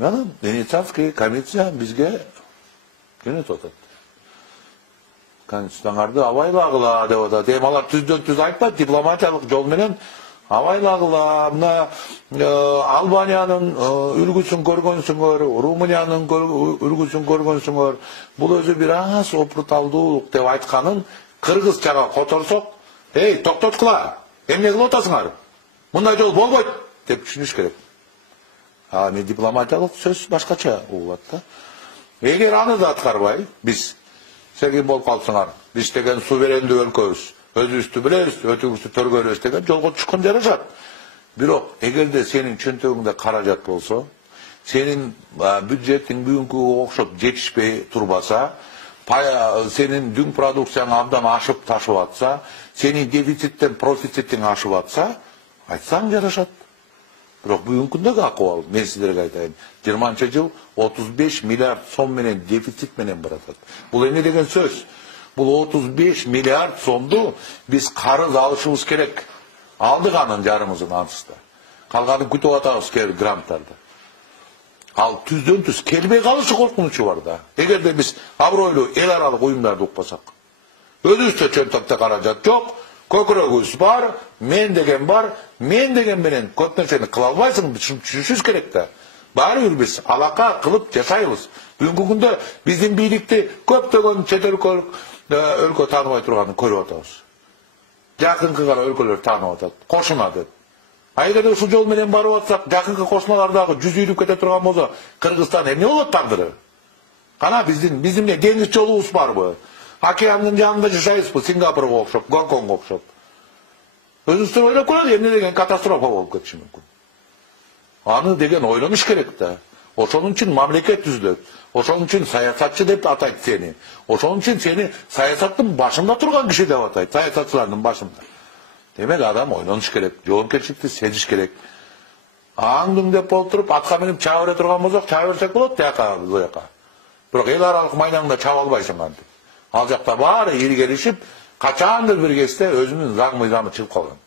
Анан Венецианский комиссия бизге кенет атат. Конституцияңарды абайлагыла деп атат. Эми алар түздөн түз айтпайт, дипломатиялык жол менен абайлагыла, мына Албаниянын үлгүсүн көргөнсүңөр, Румыниянын үлгүсүн көргөнсүңөр. Бул өзү бир аз опурталдуулук деп айтканын кыргызчага которсок, эй, токтоткула, эмне кылып атасыңар? Мындай жол болбойт деп түшүнүш керек. Эми дипломатиялык сөз башкача угулат да. Эгер аны да аткарбай, биз сен болуп калсыңар, биз деген суверендүү өлкөбүз, өзүбүздү билебиз, өтүүбүздү төргөйбүз деген жолго чыккан жарашат. Бирок эгерде сенин чөнтөгүңдө каражат болсо, сенин бюджетиң бүгүнкүгө окшоп жетишпей турбаса, сенин дүң продукцияң абдан ашып ташып атса, сенин дефициттен профицитиң ашып атса, айтсаң жарашат. Бирок бүгүнкүндөгү акыбал, мен сиздерге айтайын, 20-жыл 35 миллиард сом менен дефицит менен баратат. Бул эмне деген сөз? Бул 35 миллиард сомду биз карыз алышыбыз керек. Алдык анын жарымызын ансызда. Калганын күтүп атабыз керек гранттарды. Ал түздөн түз келбей калышы коркунучу бар да. Эгерде биз абройлуу эл аралык уюмдарды укпасак, өзүбүздө чөнтөктө каражат жок, көкүрөгүбүз бар, мен деген менен көп нерсени кыла албайсың, түшүнүшүбүз керек да. Баары бир биз алака кылып жашайбыз. Бүгүнкү күндө биздин бийликти көптөгөн чет өлкө тааныбай турганын көрүп атабыз. Жакынкы гана өлкөлөр таанып атат, кошуна деп. Эгерде ушул жол менен барып атсак, жакынкы кошуналар дагы жүз үйрүп кете турган болсо, Кыргызстан эмне болот тагдыры? Кана биздин деңиз жолубуз барбы? Океандын жанында жашайбызбы, Сингапурга окшоп, Гонконгго окшоп. Өзүбүздөр ойлоп көрөлү, эмне деген катастрофа болуп кетиши мүмкүн. Аны деген ойлонуш керек да. Ошонун үчүн мамлекет түзүлөт. Ошонун үчүн саясатчы деп атайт сени. Ошонун үчүн сени саясаттын башында турган киши деп атайт, саясатчылардын башында. Демек адам ойлонуш керек, жоопкерчиликти сезиш керек. Аңдың деп болуп туруп, атка минип чаба бере турган болсок, чаба берсек болот, тияка, буяка. Бирок эл аралык майдаңда чаба албайсың антип. Ал жакта баары илгеришип, качандыр бир кезде өзүнүн заң мыйзамы чыгып калган.